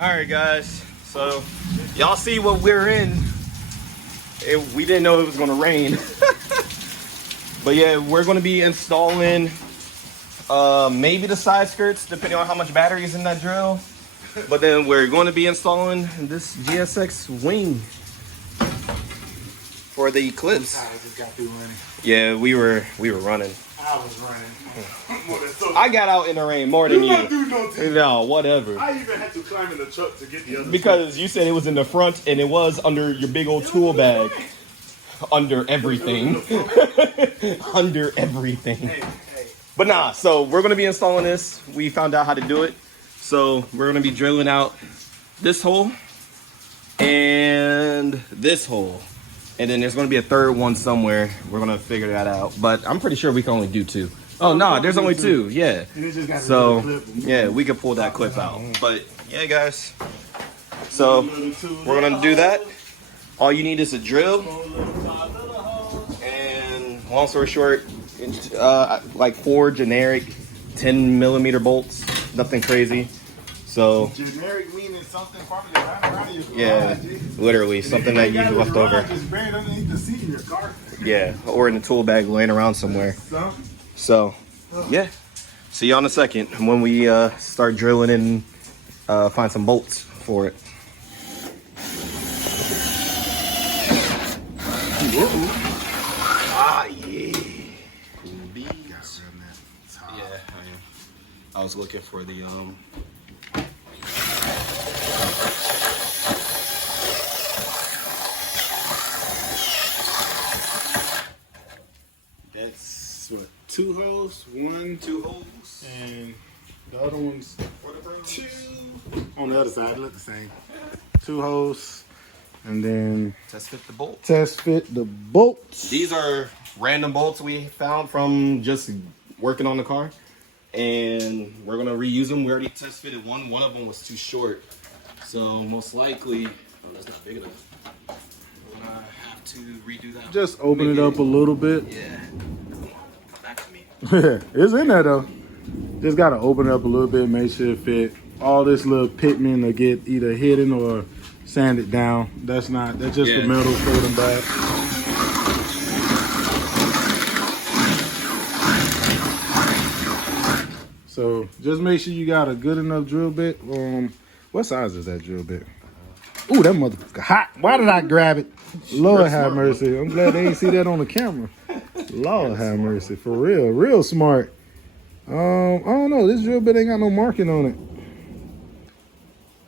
All right, guys. So y'all see what we're in. We didn't know it was gonna rain, but yeah, we're gonna be installing maybe the side skirts, depending on how much battery is in that drill. But then we're going to be installing this GSX wing for the Eclipse. Yeah, we were running. I was running. I got out in the rain more than you. No, whatever. I even had to climb in the truck to get the other because you said it was in the front and it was under your big old tool bag. Under everything. Under everything. Hey. But nah, so we're going to be installing this. We found out how to do it. So we're going to be drilling out this hole and this hole. And then there's going to be a third one somewhere. We're going to figure that out. But I'm pretty sure we can only do two. Oh, no, there's only two. Yeah. So, yeah, we could pull that clip out. But, yeah, guys. So, we're going to do that. All you need is a drill. And long story short, like 4 generic 10mm bolts. Nothing crazy. So generic meaning something probably around your car. Yeah, literally something that you left over. Just buried underneath the seat in your car. Yeah, or in a tool bag laying around somewhere. So yeah, see you in a second when we start drilling and find some bolts for it. Ah yeah. Yeah, I was looking for the That's what, 2 holes, 2 holes, and the other one's 2 on the other side. Look the same. 2 holes, and then test fit the bolt. Test fit the bolts. These are random bolts we found from just working on the car, and we're gonna reuse them. We already test fitted one. One of them was too short, so most likely, oh, that's not big enough. We're gonna have to redo that. Just open it up a little bit. Yeah. Come back to me. It's in there though. Just gotta open it up a little bit, make sure it fit. All this little pitman will get either hidden or sanded down. That's just the metal folding back. So just make sure you got a good enough drill bit. What size is that drill bit? Ooh, that motherfucker hot. Why did I grab it? Lord have mercy. I'm glad they ain't see that on the camera. Lord have mercy. For real. Real smart. I don't know. This drill bit ain't got no marking on it.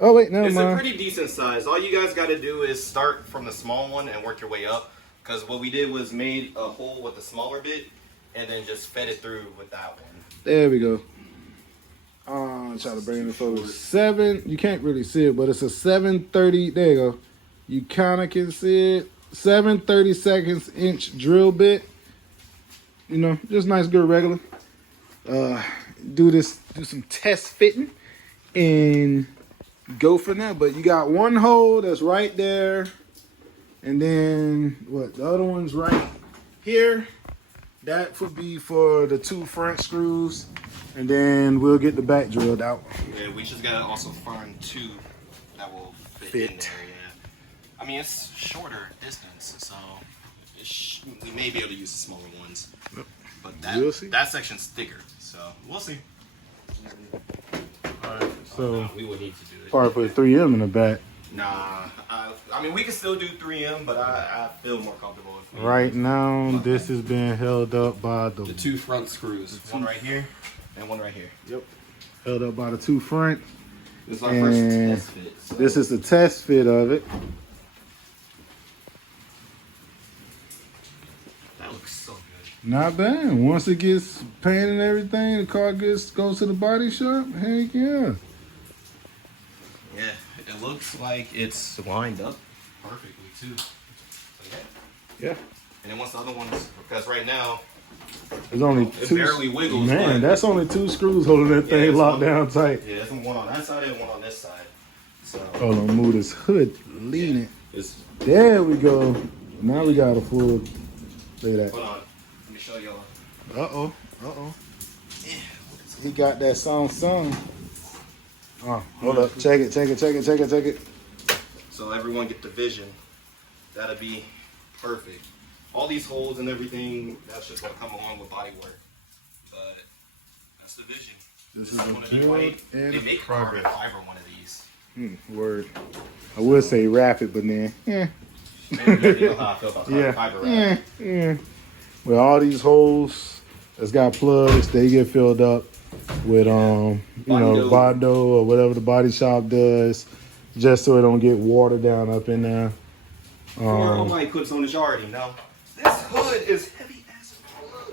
Oh, wait. Never mind. It's a pretty decent size. All you guys got to do is start from the small one and work your way up. Because what we did was made a hole with the smaller bit and then just fed it through with that one. There we go. Try to bring it forward. 7. You can't really see it, but it's a 730. There you go. You kind of can see it. 7/32 drill bit. You know, just nice, good, regular. Do some test fitting and go from there. But you got one hole that's right there, and then what? The other one's right here. That would be for the 2 front screws, and then we'll get the back drilled out. Yeah, we just gotta also find 2 that will fit in there. Yeah, I mean it's shorter distance, so we may be able to use the smaller ones. Yep. But that section's thicker, so we'll see. Alright, so we would need to do it. Probably put 3M in the back. Nah, I mean we can still do 3M, but I feel more comfortable with 3M. Right now, this is being held up by the 2 front screws. One right here and one right here. Yep. Held up by the 2 front. This is our first test fit. So. This is the test fit of it. That looks so good. Not bad. Once it gets painted and everything, the car goes to the body shop. Heck yeah. Yeah, it looks like it's lined up perfectly too. So yeah. And then once the other ones, because right now there's only it 2. barely wiggles. Man, that's only 2 screws holding that thing locked down tight. Yeah, there's one on that side and one on this side. So hold on, move this hood, lean it. Yeah, there we go. Now we got a full. Look at that. Hold on, let me show y'all. Uh oh. He got that song. Hold up. Check it. So everyone get the vision. That'll be perfect. All these holes and everything, that's just gonna come along with body work. But that's the vision. This is gonna a be build white. and They make carbon progress. fiber one of these. Word. I would say rapid, but then, You know how I feel about carbon yeah. fiber, right? Yeah. With all these holes that's got plugs, they get filled up with Bondo or whatever the body shop does, just so it don't get watered down up in there. For all my Eclipse owners, you already know. This hood is heavy as fuck.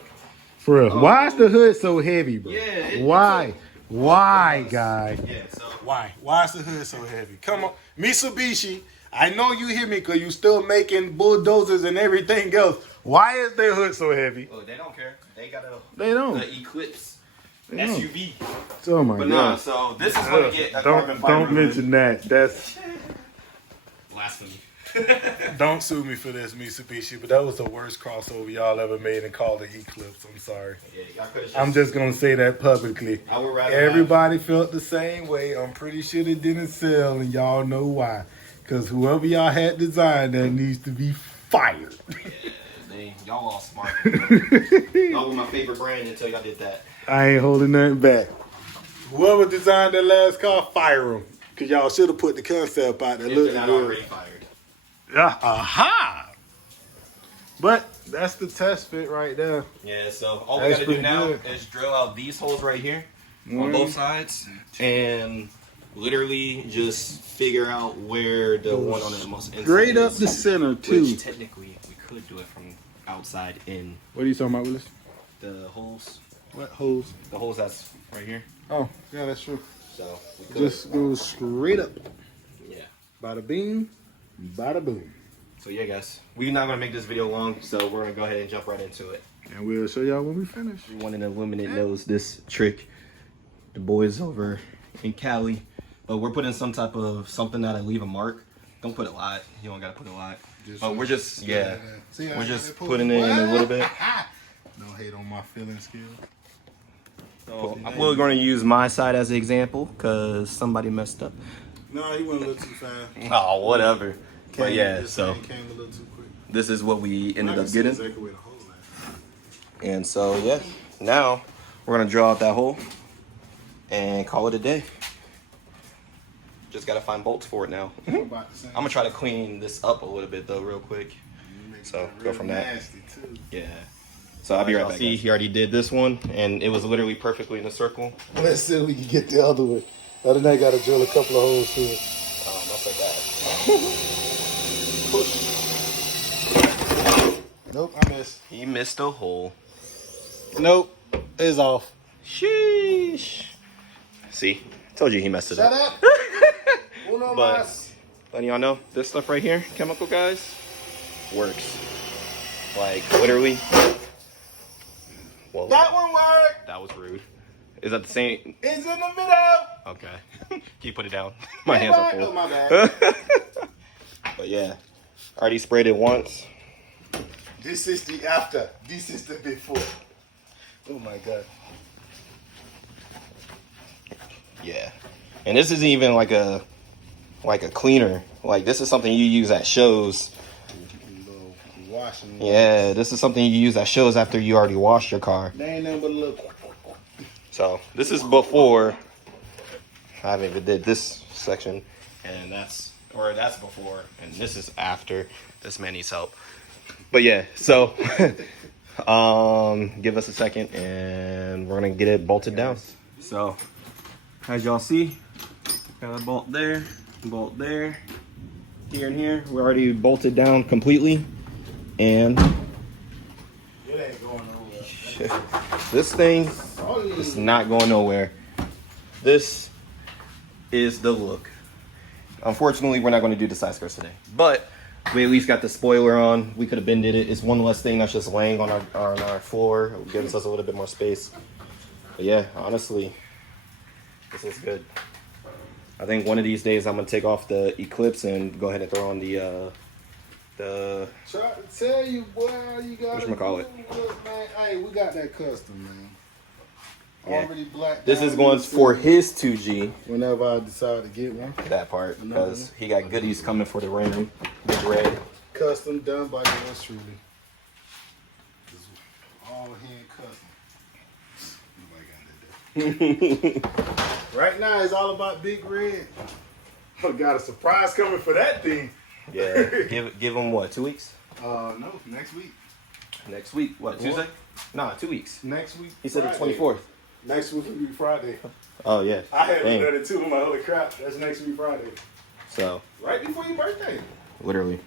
For real. Why is the hood so heavy, bro? Yeah. Why? Why, guy? Yeah, so. Why? Why is the hood so heavy? Come on. Mitsubishi, I know you hear me because you still making bulldozers and everything else. Why is their hood so heavy? Well, they don't care. They got They don't. the Eclipse They don't. SUV. Oh my But God. nah, so this is going to get a carbon fiber. Don't mention that. That's Blasphemy. don't sue me for this, Mitsubishi, but that was the worst crossover y'all ever made and called it Eclipse. I'm sorry. Yeah, y'all could've I'm just gonna say that publicly. I would rather Everybody felt the same way. I'm pretty sure it didn't sell, and y'all know why. Because whoever y'all had designed that needs to be fired. Yeah, y'all all smart. Y'all were my favorite brand until y'all did that. I ain't holding nothing back. Whoever designed that last car, fire them. Because y'all should have put the concept out that If looked they're not good. already fired. Aha! But that's the test fit right there. Yeah, so all we That's gotta do pretty now good. is drill out these holes right here on both sides and literally just figure out where the one on the most inside Straight up is, the center, too. which technically we could do it from outside in. What are you talking about, Willis? The holes. What holes? The holes that's right here. Oh, yeah, that's true. So we could, Just go straight up. yeah. Bada bing, bada boom. So yeah, guys, we're not gonna make this video long, so we're gonna go ahead and jump right into it. And we'll show y'all when we finish. Everyone in Illuminate knows this trick. The boys over in Cali, but we're putting some type of something that'll leave a mark. Don't put a lot. You don't gotta put a lot. But we're just we're just putting in a little bit. Don't hate on my feeling skills. So we're gonna use my side as an example because somebody messed up. No, he went a little too fast. Oh, whatever. But yeah, so Came a little too quick. this is what we ended up getting. Exactly where the hole at. And so yeah, now we're gonna draw out that hole and call it a day. Just gotta find bolts for it now. I'm gonna try to clean this up a little bit though, real quick. So go from that. Nasty too. Yeah. So I'll be right back. See, he already did this one, and it was literally perfectly in a circle. Let's see if we can get the other one. Other than that, gotta drill a couple of holes to it. Oh, not so bad. Nope, I missed. He missed a hole. Nope, it's off. Sheesh. See, told you he messed it up. Shut up. Uno But mas. letting y'all know, this stuff right here, chemical guys, works. Like literally. Well, That one worked. that was rude. Is that the same? It's in the video. Okay. Can you put it down? My hands are full. Oh, my bad. But yeah, already sprayed it once. This is the after. This is the before. Oh my god. Yeah, and this isn't even like a cleaner. Like this is something you use at shows. Washing. Yeah, this is something you use at shows after you already washed your car. They ain't nothing but a little. So this is before. I haven't even did this section, and that's before, and this is after. This man needs help. But yeah, so give us a second, and we're gonna get it bolted down. So as y'all see, got a bolt there, here and here. We're already bolted down completely, and It ain't going nowhere. this thing is not going nowhere. This is the look. Unfortunately, we're not going to do the side skirts today, but we at least got the spoiler on. We could have been did it. It's one less thing that's just laying on our floor. It gives us a little bit more space. But yeah, honestly, this is good. I think one of these days I'm gonna take off the Eclipse and go ahead and throw on the Try to tell you, boy, you got. Whatchamacallit? Man, hey, we got that custom, man. Yeah. Already blacked This out is going for his 2G. whenever I decide to get one. That part, because he got goodies coming for the Ram. Big red. Custom done by yours truly. This is all hand custom. Nobody got that. Right now it's all about Big Red. I got a surprise coming for that thing. Yeah. give him what, 2 weeks? No, next week. Next week. What, Tuesday? Nah, 2 weeks. Next week. He said Friday. the 24th. Next week will be Friday. Oh, yeah. I haven't Dang. done it too. I'm like, holy crap, that's next week Friday. So, Right before your birthday. literally.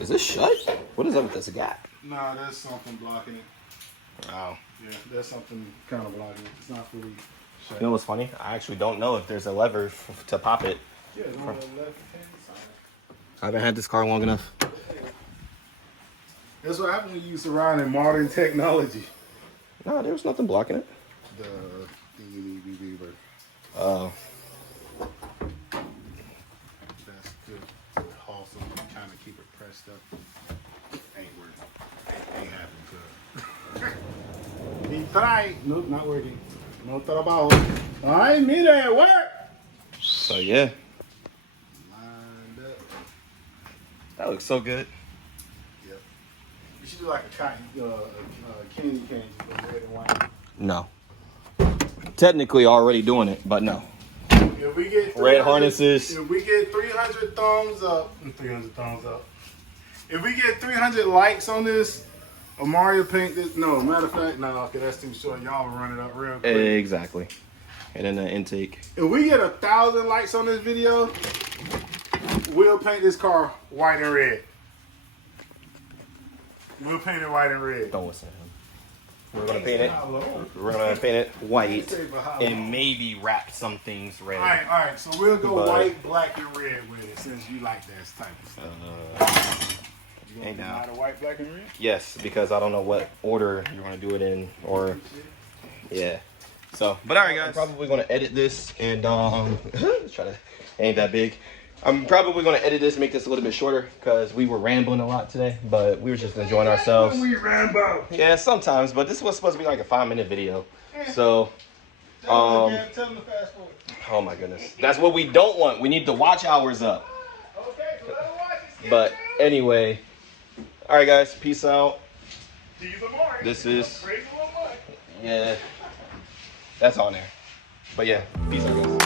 Is this shut? What is up with this gap? Nah, there's something blocking it. Oh. Yeah, there's something kind of blocking it. It's not fully shut. You know what's funny? I actually don't know if there's a lever to pop it. Yeah, it's on the left-hand side. I haven't had this car long enough. That's what happens when you surround in modern technology. No, there was nothing blocking it. The thingy but Oh. that's good. Also, kind of keep it pressed up. Ain't working. Ain't happening to it. He tried. Nope, not working. No trabajo. I need it at work. So, yeah. Lined up. That looks so good. Yep. You should do like a cotton, candy cane, red and white. No. Technically already doing it, but no. If we get Red harnesses. If we get 300 thumbs up, 300 thumbs up. If we get 300 likes on this, Mario paint this. No, matter of fact, no, okay, that's too short. Y'all will run it up real quick. Exactly. And then the intake. If we get 1,000 likes on this video, we'll paint this car white and red. We'll paint it white and red. Don't listen to him. We're gonna paint it. We're gonna paint it white and maybe wrap some things red. All right. So we'll go But- white, black, and red with it since you like that type of stuff. You hey, gonna now. combine the white, black, and red? Yes, because I don't know what order you're gonna do it in, or yeah. So, but all right, guys. I'm probably gonna edit this and try to ain't that big. I'm probably gonna edit this, make this a little bit shorter because we were rambling a lot today, but we were just enjoying ourselves. We rambo. Yeah, sometimes, but this was supposed to be like a 5-minute video. So, Tell them to fast forward. oh my goodness, that's what we don't want. We need the watch hours up. Okay, so let them watch it. But anyway, all right, guys, peace out. See you tomorrow. This is Praise the Lord. yeah, that's on there. But yeah, peace out, guys.